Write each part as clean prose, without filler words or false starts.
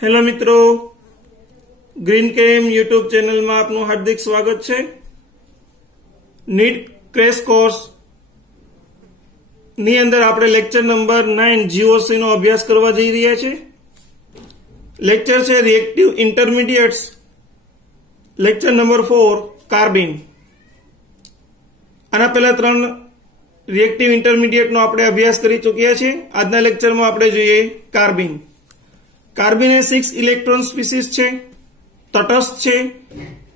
Hello मित्रों, green केम YouTube channel में आपનું हार्दिक स्वागत છે। नीट क्रेश कोर्स ની અંદર આપણે લેક્ચર નંબર 9 જીઓસી નો અભ્યાસ કરવા જઈ રહ્યા છે। લેક્ચર છે રિએક્ટિવ ઇન્ટરમીડિયેટ્સ, લેક્ચર નંબર 4 કાર્બિન। આના પહેલા 3 રિએક્ટિવ ઇન્ટરમીડિયેટ નો આપણે અભ્યાસ કરી ચૂક્યા છે। આજના લેક્ચરમાં આપણે જોઈએ કાર્બિન। कार्बिन ए 6 इलेक्ट्रॉन स्पीसीज छे, तटस्थ छे,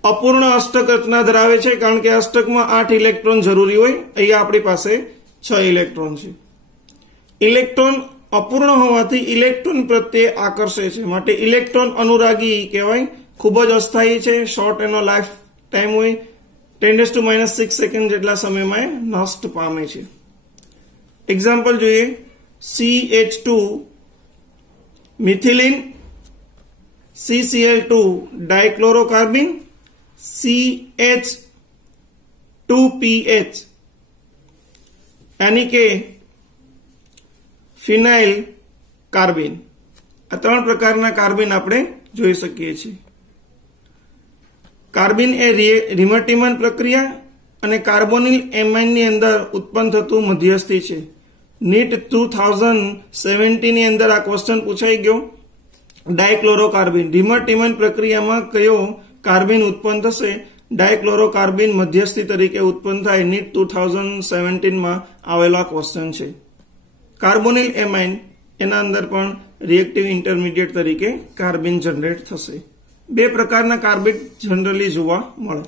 अपूर्ण अष्टक रचना धरावे छे कारण के अष्टक में 8 इलेक्ट्रॉन जरूरी होय। अहींया आपणी पासे 6 इलेक्ट्रॉन छे। इलेक्ट्रॉन अपूर्ण होवाथी इलेक्ट्रॉन प्रत्ये आकर्षे छे, माटे इलेक्ट्रॉन अनुरागी कहेवाय। खूब ज अस्थायी छे, शॉर्ट एनो लाइफ टाइम होय 10⁻⁶ सेकंड जेटला समय में नष्ट पामे छे। एक्जाम्पल जोईए CH2 methylene, CCl2 dichlorocarbene, CH2PH यानी के फिनाइल कार्बिन। आ 3 प्रकारना कार्बिन आपणे जोई सकीए छीए। कार्बिन ए रिमर्टिमन प्रक्रिया अने कार्बोनिल एमाइन नी अंदर उत्पन्न थतुं मध्यस्थी छे। नीट 2017 ની અંદર આ ક્વેશ્ચન પૂછાઈ ગયો। ડાયક્લોરોકાર્બિન रिमर्टिमन प्रक्रिया में कयो कार्बिन उत्पन्न थशे? डायक्लोरोकार्बिन मध्यस्थी तरीके उत्पन्न थाय। नीट 2017 में आवेलो क्वेश्चन छे। कार्बोनिल एमाइन एना अंदर पण रिएक्टिव इंटरमीडिएट तरीके कार्बिन जनरेट थशे। 2 प्रकारना कार्बिन जनरली जोवा मळे,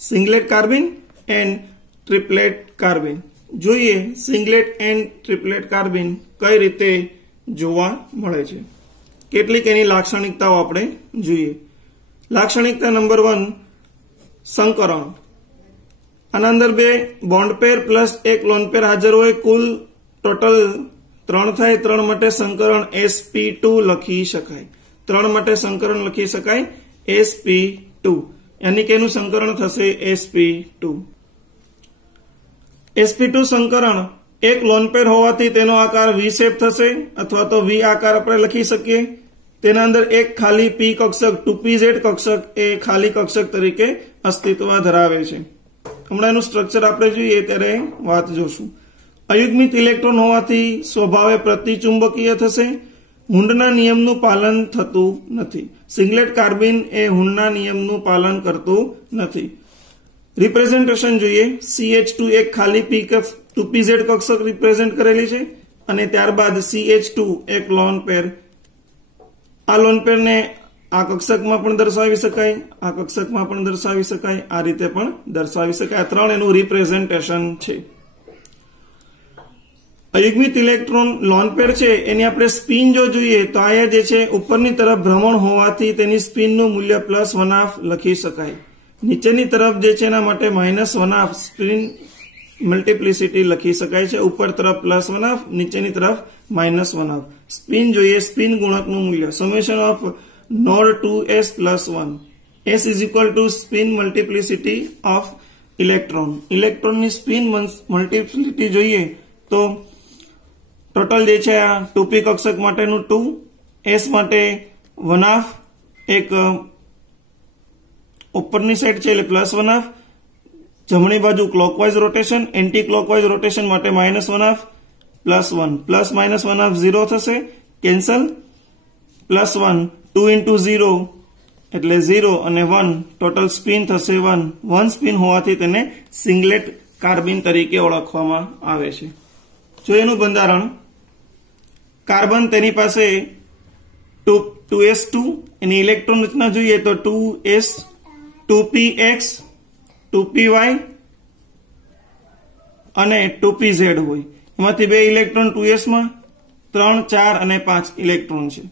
सिंगलेट कार्बिन एंड ट्रिपलेट कार्बिन। જોઈએ સિંગલેટ એન્ડ ટ્રિપલેટ કાર્બિન કઈ રીતે જોવા મળે છે। કેટલીક એની લાક્ષણિકતાઓ આપણે જોઈએ। લાક્ષણિકતા નંબર 1 સંકરણ। આના અંદર 2 બોન્ડ પેર પ્લસ 1 લોન પેર હાજર હોય, કુલ ટોટલ 3 થાય। 3 માટે સંકરણ sp2 લખી શકાય। 3 માટે સંકરણ લખી શકાય sp2, यानी કે એનું સંકરણ થશે sp2। sp2 संकरण एक लोन पेर होवाथी तेनो आकार वी शेप थशे अथवा तो वी आकार आपणे लखी सकीए। तेना अंदर एक खाली p कक्षक 2pz कक्षक ए खाली कक्षक तरीके अस्तित्व धरावे छे। हमणां स्ट्रक्चर आपणे जोईए त्यारे वात जोशुं। अयुग्मित इलेक्ट्रॉन होवाथी स्वभावे प्रतिचुंबकीय थशे। हुंडना नियमनुं पालन थतुं नथी। सिंगलेट कार्बिन ए हुंडना नियमनुं पालन करतुं नथी। रिप्रेजेंटेशन જોઈએ CH2 एक खाली p2pz कक्षक रिप्रेजेंट करेली छे અને ત્યારબાદ CH2 एक लोन पेर। आ लोन पेर ने आ कक्षकमां पण दर्शावी शकाय, आ कक्षकमां पण दर्शावी शकाय, आ रीते पण दर्शावी शकाय। 3 एનું रिप्रेजेंटेशन छे। अयुग्मित इलेक्ट्रॉन लोन पेर छे एनी आपणे स्पिन जो જોઈએ તો આ જે છે ઉપરની તરફ ભ્રમણ હોવાથી તેની સ્પિનનું મૂલ્ય +1/2 લખી શકાય। नीचेनी तरफ जे छे एना माटे -1/2 स्पिन मल्टीप्लिसिटी लखी शकाय छे। ऊपर तरफ +1/2, नीचेनी तरफ -1/2। स्पिन जोईए स्पिन गुणकनुं मूल्य summation of node 2s + 1। s = spin multiplicity of electron. Electron knee spin multiplicity जोईए तो टोटल जे छे आ 2p कक्षक माटेनुं 2, s माटे 1/2, एक ઉપરની સાઈડ છે એટલે +1/2, જમણી બાજુ clockwise rotation, anti clockwise rotation માટે -1/2 +1 પ્લસ -1/2 0 થશે, કેન્સલ, +1 2 * 0 એટલે 0 અને 1 ટોટલ સ્પિન થશે 1। 1 સ્પિન હોવાથી તેને સિંગલેટ કાર્બિન તરીકે ઓળખવામાં આવે છે। જો એનું બંધારણ કાર્બન તેની પાસે 2s2 એની ઇલેક્ટ્રોન રચના જોઈએ તો 2s 2px 2py અને 2pz હોય। એમાંથી 2 ઇલેક્ટ્રોન 2s માં, 3 4 અને 5 ઇલેક્ટ્રોન છે।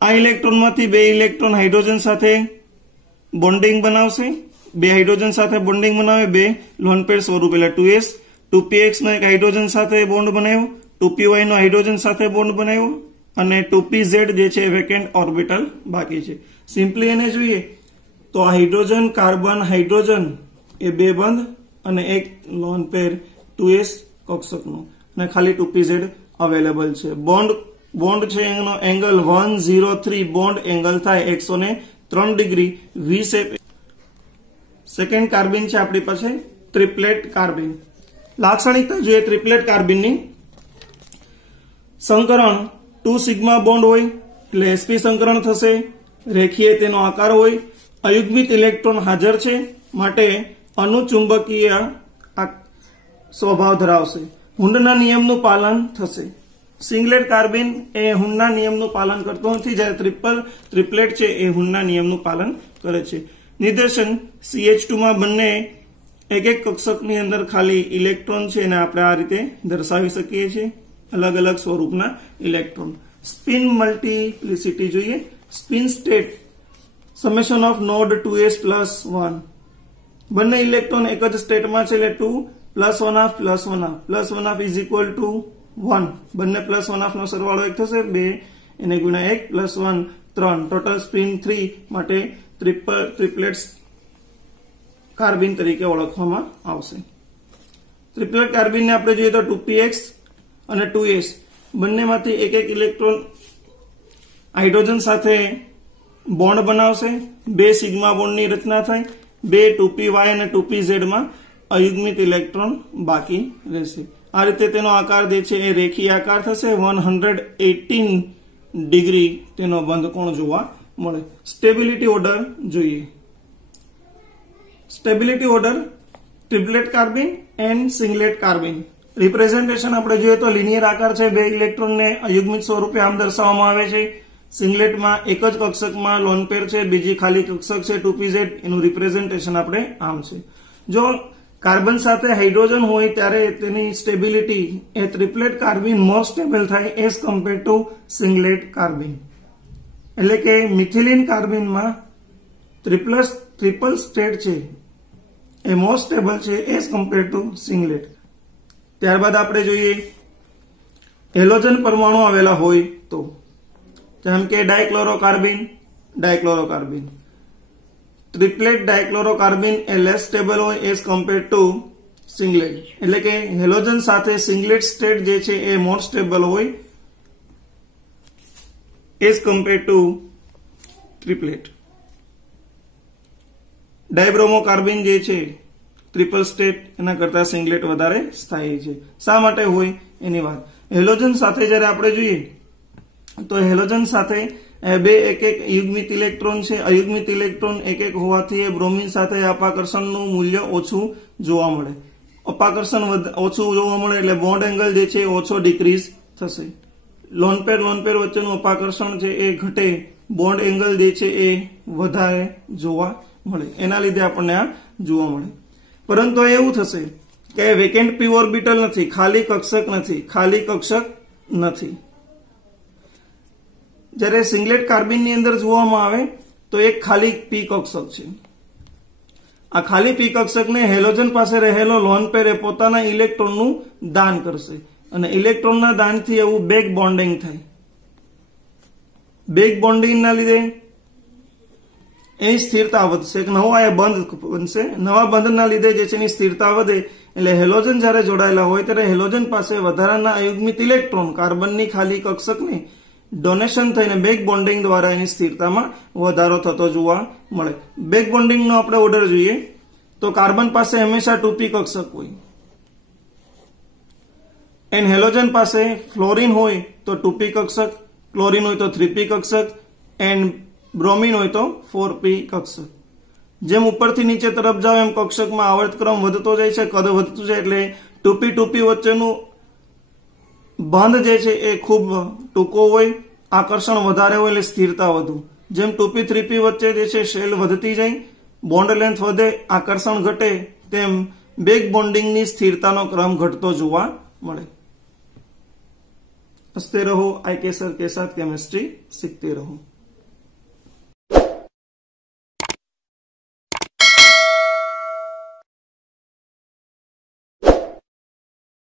આ ઇલેક્ટ્રોન માંથી 2 ઇલેક્ટ્રોન હાઇડ્રોજન સાથે બોન્ડિંગ બનાવશે। 2 હાઇડ્રોજન સાથે બોન્ડિંગ બનાવે 2 લોન પેર સ્વરૂપ, એટલે 2s 2px નો એક હાઇડ્રોજન સાથે બોન્ડ બનાવ્યો, 2py નો હાઇડ્રોજન સાથે બોન્ડ બનાવ્યો અને 2pz જે છે વેકેન્ટ ઓર્બિટલ બાકી છે। સિમ્પલી એને જોઈએ तो हाइड्रोजन कार्बन हाइड्रोजन ए 2 बंध અને એક લોન પેર 2s કક્ષકનો અને ખાલી 2pz અવેલેબલ છે। બોન્ડ બોન્ડ છે એનો એંગલ 103 બોન્ડ એંગલ થાય 103 ડિગ્રી વી શેપ. સેકન્ડ કાર્બિન છે આપણી પાસે ટ્રિપ્લેટ કાર્બિન. લાક્ષણિકતા જોઈએ ટ્રિપ્લેટ કાર્બિનની. સંકરણ 2 સિગ્મા બોન્ડ હોય એટલે sp સંકરણ થશે. રેખીય તેનો આકાર હોય. અયુગ્મિત ઇલેક્ટ્રોન હાજર છે માટે અનુચુંબકીય સ્વભાવ ધરાવશે. હુન્ડના નિયમનું પાલન થશે. સિંગલેટ કાર્બિન એ હુન્ડના નિયમનું પાલન કરતો નથી, જ્યારે ટ્રિપ્લેટ છે એ હુન્ડના નિયમનું પાલન કરે છે. નિદર્શન CH2 માં બંને એક એક કક્ષકની અંદર ખાલી ઇલેક્ટ્રોન છે એને આપણે આ રીતે દર્શાવી શકીએ છીએ, અલગ અલગ સ્વરૂપના ઇલેક્ટ્રોન. સ્પિન મલ્ટીપ્લિસિટી જોઈએ. Spin state summation of node 2s plus 1. બંને ઇલેક્ટ્રોન એક જ સ્ટેટમાં છે એટલે 2 plus 1 half plus 1 half plus 1 half is equal to 1. બંને પ્લસ 1 હાફ નો સરવાળો 1 થશે. 2 એને ગુણ્યા 1 પ્લસ 1 3. ટોટલ સ્પિન 3 માટે ટ્રિપ્લેટ કાર્બિન તરીકે ઓળખવામાં આવશે. ટ્રિપ્લેટ કાર્બિનને આપણે જોઈએ તો 2px અને 2s બંનેમાંથી એક એક ઇલેક્ટ્રોન હાઇડ્રોજન સાથે બોન્ડ બનાવશે. 2 સિગ્મા બોન્ડની રચના થાય. 2 2py અને 2pz માં અયુગ્મિત ઇલેક્ટ્રોન બાકી રહેશે. આ રીતે તેનો આકાર જે છે એ રેખીય આકાર થશે. 118 ડિગ્રી તેનો બંધ કોણ જોવા મળે. સ્ટેબિલિટી ઓર્ડર જોઈએ. Stability order triplet carbene and singlet carbene. Representation આપણે જોઈએ તો લિનિયર આકાર છે. 2 ઇલેક્ટ્રોનને અયુગ્મિત સ્વરૂપે આમ દર્શાવવામાં આવે છે. સિંગલેટમાં એક જ કક્ષકમાં લોન પેર છે, બીજી ખાલી કક્ષક છે 2pz. એનું રિપ્રેઝન્ટેશન આપણે આમ છે. જો કાર્બન સાથે હાઇડ્રોજન હોય ત્યારે તેની સ્ટેબિલિટી એ ટ્રિપ્લેટ કાર્બિન મોર સ્ટેબલ થાય એઝ કમ્પેર ટુ સિંગલેટ કાર્બિન. એટલે કે મિથિલિન કાર્બિનમાં ટ્રિપલ સ્ટેટ છે એ મોર સ્ટેબલ છે એઝ કમ્પેર ટુ સિંગલેટ. ત્યારબાદ આપણે જોઈએ હેલોજન પરમાણુ આવેલા હોય તો, જેમ કે ડાયક્લોરોકાર્બિન. ટ્રિપ્લેટ ડાયક્લોરોકાર્બિન એ લેસ સ્ટેબલ હોય એઝ કમ્પેર ટુ સિંગલેટ. એટલે કે હેલોજન સાથે સિંગલેટ સ્ટેટ જે છે એ મોર સ્ટેબલ હોય એઝ કમ્પેર ટુ ટ્રિપ્લેટ. ડાયબ્રોમોકાર્બિન જે છે ટ્રિપલ સ્ટેટ એના કરતા સિંગલેટ વધારે સ્થાયી છે. શા માટે હોય એની વાત. હેલોજન સાથે જયારે આપણે જોઈએ તો હેલોજન સાથે 2 એક એક યુગ્મિત ઇલેક્ટ્રોન છે. અયુગ્મિત ઇલેક્ટ્રોન એક એક હોવાથી બ્રોમિન સાથે અપાકર્ષણનું મૂલ્ય ઓછું જોવા મળે. અપાકર્ષણ ઓછું જોવા મળે એટલે બોન્ડ એંગલ જે છે ઓછો ડિક્રીઝ થશે. લોન પેર વચ્ચેનું અપાકર્ષણ છે એ ઘટે, બોન્ડ એંગલ જે છે એ વધારે જોવા મળે. એના લીધે આપણને આ જોવા મળે. પરંતુ એવું થશે કે વેકેન્ટ p ઓર્બિટલ નથી, ખાલી કક્ષક નથી. જ્યારે સિંગલેટ કાર્બિનની અંદર જોવામાં આવે તો એક ખાલી p કક્ષક છે. આ ખાલી p કક્ષકને હેલોજન પાસે રહેલો લોન પેર એ પોતાના ઇલેક્ટ્રોનનું દાન કરશે અને ઇલેક્ટ્રોનના દાનથી એવું બેક બોન્ડિંગ થાય. બેક બોન્ડિંગના લીધે એની સ્થિરતા વધશે. એક નવો આ બંધ બનશે. નવા બંધના લીધે જે છે એની સ્થિરતા વધે એટલે હેલોજન જ્યારે જોડાયેલા હોય ત્યારે હેલોજન પાસે વધારાના અયુગ્મિત ઇલેક્ટ્રોન કાર્બનની ખાલી કક્ષકને ડોનેશન થઈને બેક બોન્ડિંગ દ્વારા એની સ્થિરતામાં વધારો થતો જોવા મળે. બેક બોન્ડિંગનો આપણે ઓર્ડર જોઈએ તો કાર્બન પાસે હંમેશા 2p કક્ષક હોય એન્ડ હેલોજન પાસે ફ્લોરિન હોય તો 2p કક્ષક, ક્લોરિન હોય તો 3p કક્ષક એન્ડ બ્રોમિન હોય તો 4p કક્ષક. જેમ ઉપરથી નીચે તરફ જાવ એમ કક્ષકમાં આવર્તક્રમ વધતો જાય છે, કદ વધતું જાય એટલે 2p વચ્ચેનું બંધ જે છે એ ખૂબ ટૂંકો હોય, આકર્ષણ વધારે હોય એટલે સ્થિરતા વધુ. જેમ 2p 3p વચ્ચે જે છે શેલ વધતી જાય, બોન્ડ લેન્થ વધે, આકર્ષણ ઘટે, તેમ બેક બોન્ડિંગની સ્થિરતાનો ક્રમ ઘટતો જોવા મળે. હસતે રહો, आई के सर के साथ केमिस्ट्री सीखते रहो.